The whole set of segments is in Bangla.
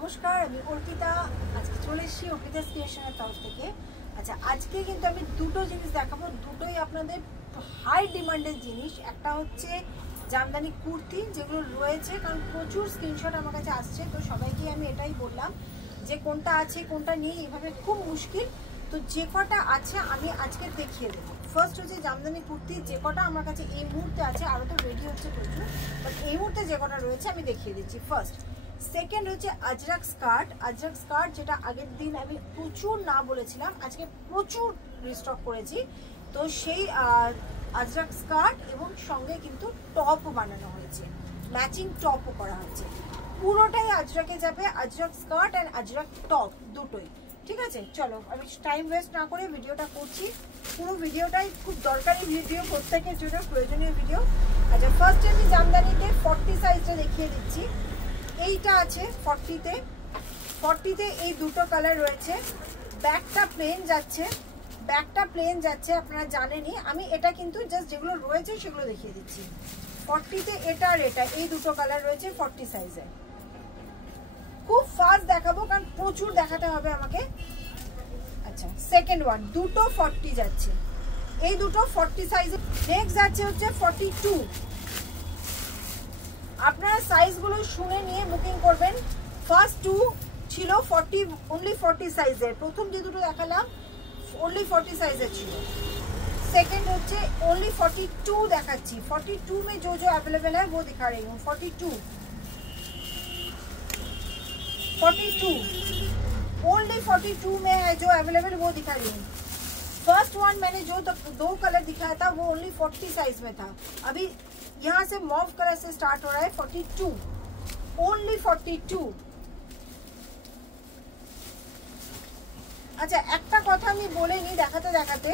নমস্কার, আমি অর্পিতা। আজকে চলে এসেছি অর্পিতা ক্রিয়েশনের তরফ থেকে। আচ্ছা, আজকে কিন্তু আমি দুটো জিনিস দেখাবো, দুটোই আপনাদের হাই ডিমান্ডের জিনিস। একটা হচ্ছে জামদানি কুর্তি, যেগুলো রয়েছে, কারণ প্রচুর স্ক্রিনশট আমার কাছে আসছে, তো সবাইকে আমি এটাই বললাম যে কোনটা আছে কোনটা নেই এভাবে খুব মুশকিল। তো যে কটা আছে আমি আজকে দেখিয়ে দেবো। ফার্স্ট হচ্ছে জামদানি কুর্তি, যে কটা আমার কাছে এই মুহূর্তে আছে, আরও তো রেডি হচ্ছে প্রচুর, বাট এই মুহূর্তে যে কটা রয়েছে আমি দেখিয়ে দিচ্ছি ফার্স্ট। সেকেন্ড হচ্ছে আজরাক স্কার্ট, যেটা আগের দিন আমি প্রচুর না বলেছিলাম, আজকে প্রচুর রিস্টক করেছি। তো সেই আজরাক স্কার্ট এবং সঙ্গে কিন্তু টপও বানানো হয়েছে, ম্যাচিং টপও করা হয়েছে। পুরোটাই আজরাকে যাবে, Ajrak skirt and Ajrak top দুটোই। ঠিক আছে, চলো আমি টাইম ওয়েস্ট না করে ভিডিওটা করছি। পুরো ভিডিওটাই খুব দরকারি ভিডিও, প্রত্যেকের জন্য প্রয়োজনীয় ভিডিও। আচ্ছা, ফার্স্টে আমি জামদানিতে 40 সাইজটা দেখিয়ে দিচ্ছি। এইটা আছে 40তে এই দুটো কালার রয়েছে। ব্যাকটা প্লেন যাচ্ছে, আপনারা জানেনই। আমি এটা কিন্তু জাস্ট যেগুলো রয়েছে সেগুলো দেখিয়ে দিচ্ছি। 40তে এটা আর এটা, এই দুটো কালার রয়েছে 40 সাইজে। খুব ফাস্ট দেখাবো কারণ প্রচুর দেখাতে হবে আমাকে। আচ্ছা, সেকেন্ড ওয়ান, দুটো 40 যাচ্ছে, এই দুটো 40 সাইজে। নেক্সট যাচ্ছে হচ্ছে 42। আপনারা সাইজগুলো শুনে নিয়ে বুকিং করবেন। ফার্স্ট টু ছিল 40, অনলি 40 সাইজের। প্রথম যে দুটো দেখালাম অনলি 40 साइजेर ছিল। सेकंड হচ্ছে ओनली 42 দেখাচ্ছি। 42 में जो जो अवेलेबल है वो दिखा रही हूँ। 42 ओनली 42 में है जो अवेलेबल, वो दिखा रही हूँ। फर्स्ट वन मैंने जो दो कलर दिखाया था वो ओनली 40 साइज में था। अभी यहाँ से मॉव कलर से स्टार्ट हो रहा है 42, ओनली 42। আচ্ছা, একটা কথা আমি বলে নিই দেখাতে দেখাতে,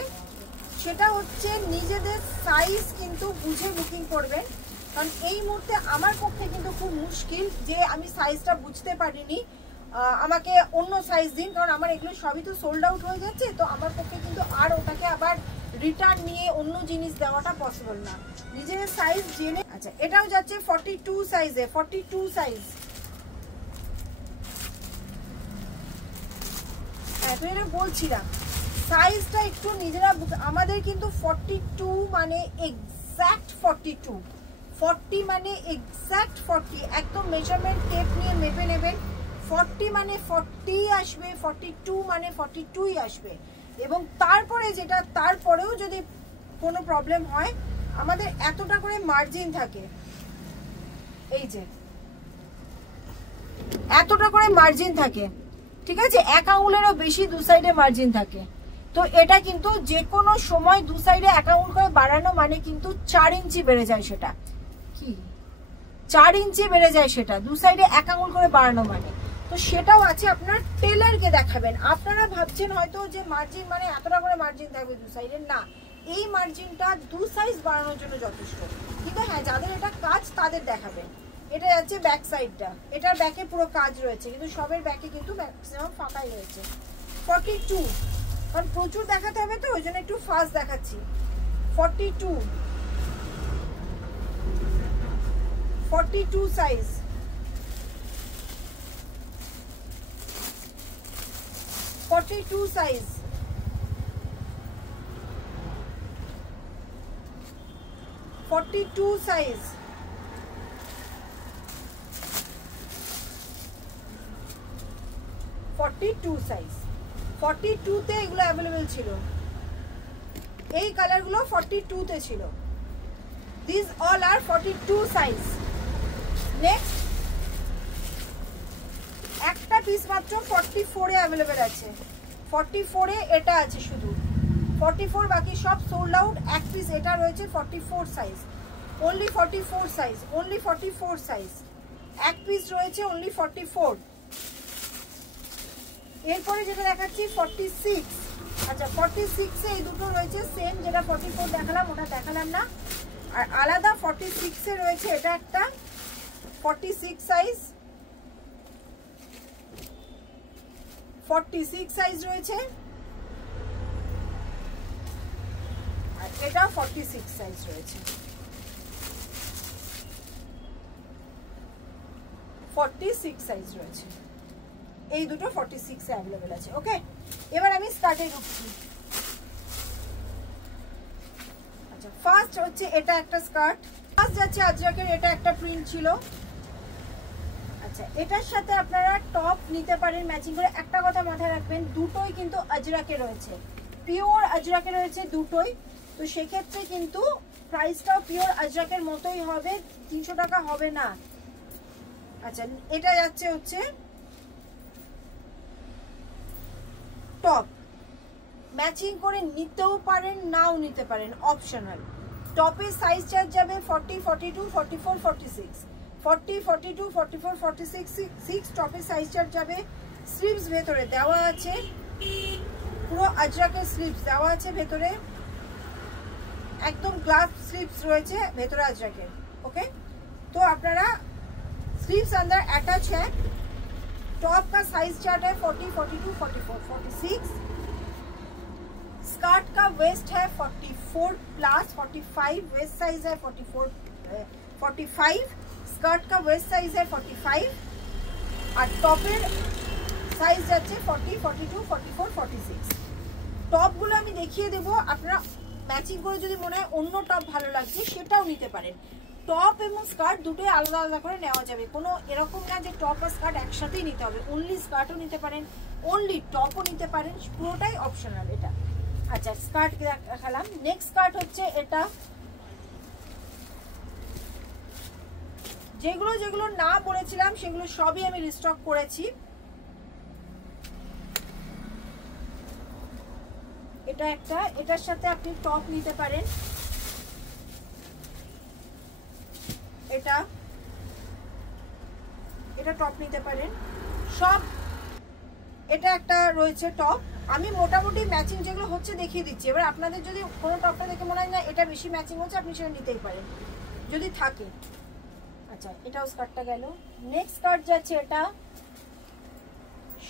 সেটা হচ্ছে নিজেদের সাইজ কিন্তু বুঝে বুকিং করবেন। কারণ এই মুহূর্তে আমার পক্ষে কিন্তু খুব মুশকিল যে আমি সাইজটা বুঝতে পারিনি, আমাকে অন্য সাইজ দিন, কারণ আমার এগুলো সবই তো সোল্ড আউট হয়ে যাচ্ছে। তো আমার পক্ষে কিন্তু আর ওটাকে আবার রিটার্ন নিয়ে অন্য জিনিস দেওয়াটা পসিবল না, নিজেদের সাইজ জেনে। আচ্ছা, এটাও যাচ্ছে 42 সাইজে, 42 সাইজ। এটা বলছিলাম সাইজটা একটু নিজেরা, আমাদের কিন্তু 42 মানে এক্স্যাক্ট 42, 40 মানে এক্স্যাক্ট 40, একদম মেজারমেন্ট টেপ নিয়ে মেপে নেবেন। 40 মানে 40 আসবে, 42 মানে 42ই আসবে। এবং তারপরে যেটা, তারপরেও যদি কোনো প্রবলেম হয়, আমাদের এতটা করে মার্জিন থাকে, এই যে এতটা করে মার্জিন থাকে, ঠিক আছে, এক আঙুলেরও বেশি দু সাইডে মার্জিন থাকে। তো এটা কিন্তু যে কোনো সময় দু সাইডে এক আঙুল করে বাড়ানো মানে কিন্তু 4 ইঞ্চি বেড়ে যায়, সেটা কি 4 ইঞ্চি বেড়ে যায়, সেটা দু সাইডে এক আঙুল করে বাড়ানো মানে। তো সেটাও আছে, আপনার টেলারকে দেখাবেন। আপনারা ভাবছেন হয়তো যে মার্জিন মানে এতটা করে মার্জিন থাকবে দু সাইডে, না, এই মার্জিনটা দু সাইজ বাড়ানোর জন্য যথেষ্ট। কিন্তু হ্যাঁ, যাদের এটা কাজ তাদের দেখাবেন। এটা যাচ্ছে ব্যাক সাইডটা, এটার ব্যাকে পুরো কাজ রয়েছে, কিন্তু সবের ব্যাকে কিন্তু ম্যাক্সিমাম ফাঁকাই রয়েছে। 42, কারণ প্রচুর দেখাতে হবে তো ওই জন্য একটু ফাস্ট দেখাচ্ছি। 42 সাইজ, 42 সাইজ, 42 সাইজ, 42 সাইজ। 42 তে এগুলো অ্যাভেলেবেল ছিল, এই কালারগুলো 42 তে ছিল। This all are 42 size. Next একটা পিস মাত্র 44 এ অ্যাভেলেবেল আছে। 44 এ এটা আছে শুধু 44, বাকি সব সোল্ড আউট। এক পিস এটা রয়েছে 44 size, only 44 size, only 44 size. এক পিস রয়েছে অনলি 44। এরপরে যেটা দেখাচ্ছি 46। আচ্ছা, 46 এ এই দুটো রয়েছে সেম, যেটা 44 দেখালাম ওটা দেখালাম না, আর আলাদা 46 এ রয়েছে এটা একটা 46 সাইজ, 46 সাইজ রয়েছে, আর এটা 46 সাইজ রয়েছে। 46 সাইজ রয়েছে। এই দুটো 46 এ অ্যাভেলেবেল আছে। ওকে, এবার আমি স্কার্টে ঢুকছি। আচ্ছা, ফার্স্ট হচ্ছে এটা একটা স্কার্ট, ফার্স্ট যাচ্ছে আজরাকের, এটা একটা প্রিন্ট ছিল। আচ্ছা, এটার সাথে আপনারা টপ নিতে পারেন ম্যাচিং করে। একটা কথা মাথায় রাখবেন, দুটোই কিন্তু আজরাকে রয়েছে, পিওর আজরাকে রয়েছে দুটোই, তো সেক্ষেত্রে কিন্তু প্রাইসটাও পিওর আজরাকের মতোই হবে, 300 টাকা হবে না। আচ্ছা, এটা যাচ্ছে হচ্ছে টপ, ম্যাচিং করে নিতেও পারেন, নাও নিতে পারেন, অপশনাল। টপের সাইজ চার্জ যাবে 40, 42, 44, 46, 40, 42, 44, 46 টপের সাইজ চার্জ যাবে। স্লিভস ভেতরে দেওয়া আছে, পুরো আজরাকের স্লিভস দেওয়া আছে ভেতরে, একদম গ্লাস স্লিভস রয়েছে ভেতরে আজরাকের। ओके, तो আপনারা स्लीव्स अंदर अटैच है। टॉप का साइज चार्ट है 40, 42, 44, 46। स्कर्ट का वेस्ट है 44 प्लस 45, वेस्ट साइज है 44, 45। स्कर्ट का वेस्ट साइज है 45 और टॉपर साइज যাচ্ছে 40, 42, 44, 46। টপ গুলো আমি দেখিয়ে দেব, আপনারা ম্যাচিং করে যদি মনে হয় অন্য টপ ভালো লাগছে সেটাও নিতে পারেন। টপ এবং স্কার্ট দুটোই আলাদা আলাদা করে নেওয়া যাবে, কোনো এরকম না যে টপ আর স্কার্ট একসাথেই নিতে হবে। অনলি স্কার্টও নিতে পারেন, অনলি টপও নিতে পারেন, পুরোটাই অপশনাল এটা। আচ্ছা, স্কার্ট দেখালাম। নেক্সট স্কার্ট হচ্ছে এটা, যেগুলো যেগুলো না বলেছিলাম সেগুলো সবই আমি রিস্টক করেছি। এটা একটা, এটার সাথে আপনি টপ নিতে পারেন। এটা এটা টপ নিতে পারেন সব। এটা একটা রয়েছে টপ, আমি মোটামুটি ম্যাচিং যেগুলো হচ্ছে দেখিয়ে দিচ্ছি। এবার আপনাদের যদি কোনো টপটা দেখে মনে হয় না এটা বেশি ম্যাচিং হচ্ছে, আপনি সেটা নিতেই পারেন যদি থাকে। আচ্ছা, এটাও স্কার্টটা গেল। নেক্সট স্কার্ট যাচ্ছে এটা,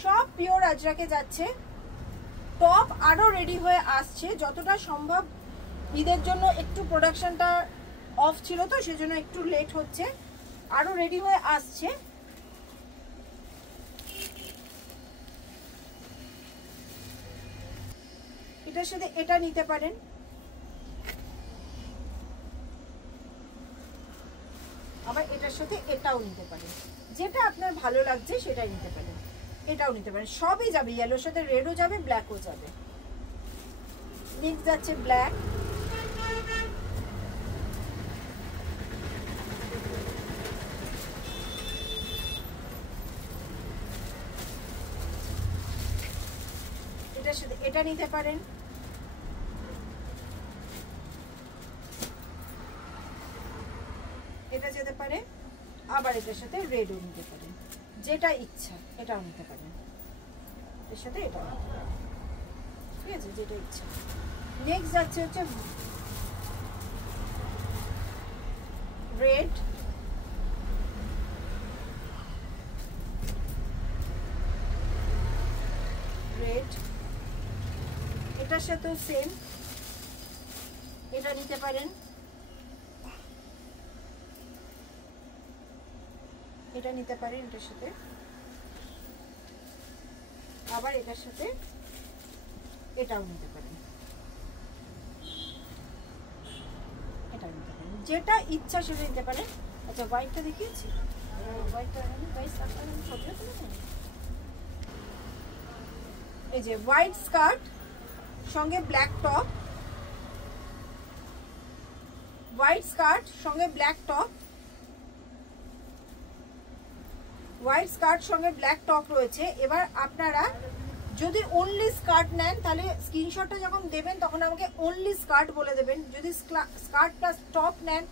সব পিওর আজরাকে যাচ্ছে। টপ আরো রেডি হয়ে আসছে যতটা সম্ভব, ঈদের জন্য একটু প্রোডাকশনটা অফ ছিল তো সেজন্য একটু লেট হচ্ছে, আরো রেডি হয়ে আসছে। এটার সাথে এটা নিতে পারেন, আবার এটার সাথে এটাও নিতে পারেন, যেটা আপনার ভালো লাগছে সেটাই নিতে পারেন। এটাও নিতে পারেন, সবই যাবে, ইয়েলোর সাথে রেডও যাবে, ব্ল্যাকও যাবে। নেক্সট যাচ্ছে ব্ল্যাক। এটার সাথে এটা নিতে পারেন, এটা যেতে পারে, আবার এটার সাথে রেডও নিতে পারেন, যেটা ইচ্ছা এটাও নিতে পারেন, এর সাথে এটাও নিতে পারেন, ঠিক আছে, যেটা ইচ্ছা। নেক্সট যাচ্ছে হচ্ছে রেড। রেড এটার সাথেও সেম, এটা নিতে পারেন, এটা নিতে পারেন এটার সাথে, আবার এটার সাথে এটাও নিতে পারেন, এটাও নিতে পারেন, যেটা ইচ্ছা সেটা নিতে পারেন। আচ্ছা, হোয়াইটটা দেখিয়েছি, হোয়াইটটা এই যে হোয়াইট স্কার্ট সঙ্গে ব্ল্যাক টপ, হোয়াইট স্কার্ট সঙ্গে ব্ল্যাক টপ, হোয়াইট স্কার্ট সঙ্গে ব্ল্যাক টপ রয়েছে। এবার আপনারা যদি অনলি স্কার্ট নেন তাহলে স্ক্রিনশটটা যখন দেবেন তখন আমাকে অনলি স্কার্ট বলে দেবেন। যদি স্কার্ট প্লাস টপ নেন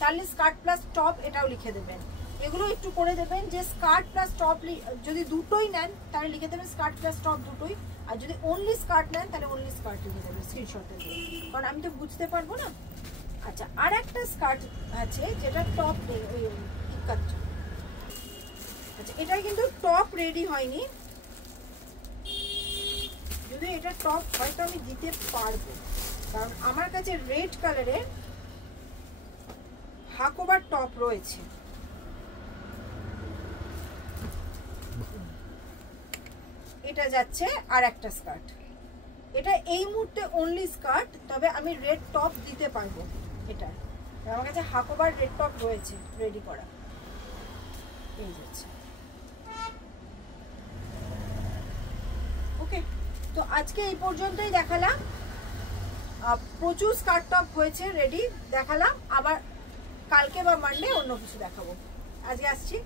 তাহলে স্কার্ট প্লাস টপ এটাও লিখে দেবেন। এগুলো একটু করে দেবেন যে স্কার্ট প্লাস টপ, যদি দুটোই নেন তাহলে লিখে দেবেন স্কার্ট প্লাস টপ দুটোই, আর যদি অনলি স্কার্ট নেন তাহলে অনলি স্কার্ট লিখে দেবেন স্ক্রিনশটে দিয়ে, কারণ আমি তো বুঝতে পারবো না। আচ্ছা, আর একটা স্কার্ট আছে যেটা টপ নেই, ওই ইকাচ্ছ। আচ্ছা, এটা কিন্তু টপ রেডি হয়নি, যদি এটা টপ হয়তো আমি দিতে পারবো, কারণ আমার কাছে রেড কালারের হাকোবার টপ রয়েছে। এটা যাচ্ছে আর একটা স্কার্ট। এটা এই মুহূর্তে অনলি স্কার্ট, তবে আমি রেড টপ দিতে পারবো। এটা আমার কাছে হাকোবার রেড টপ রয়েছে রেডি করা, এই যাচ্ছে। ওকে, তো আজকে এই পর্যন্তই দেখালাম। প্রচুর স্কার্ট টপ হয়েছে রেডি দেখালাম, আবার কালকে বা মানডে অন্য কিছু দেখাবো। আজকে আসছি।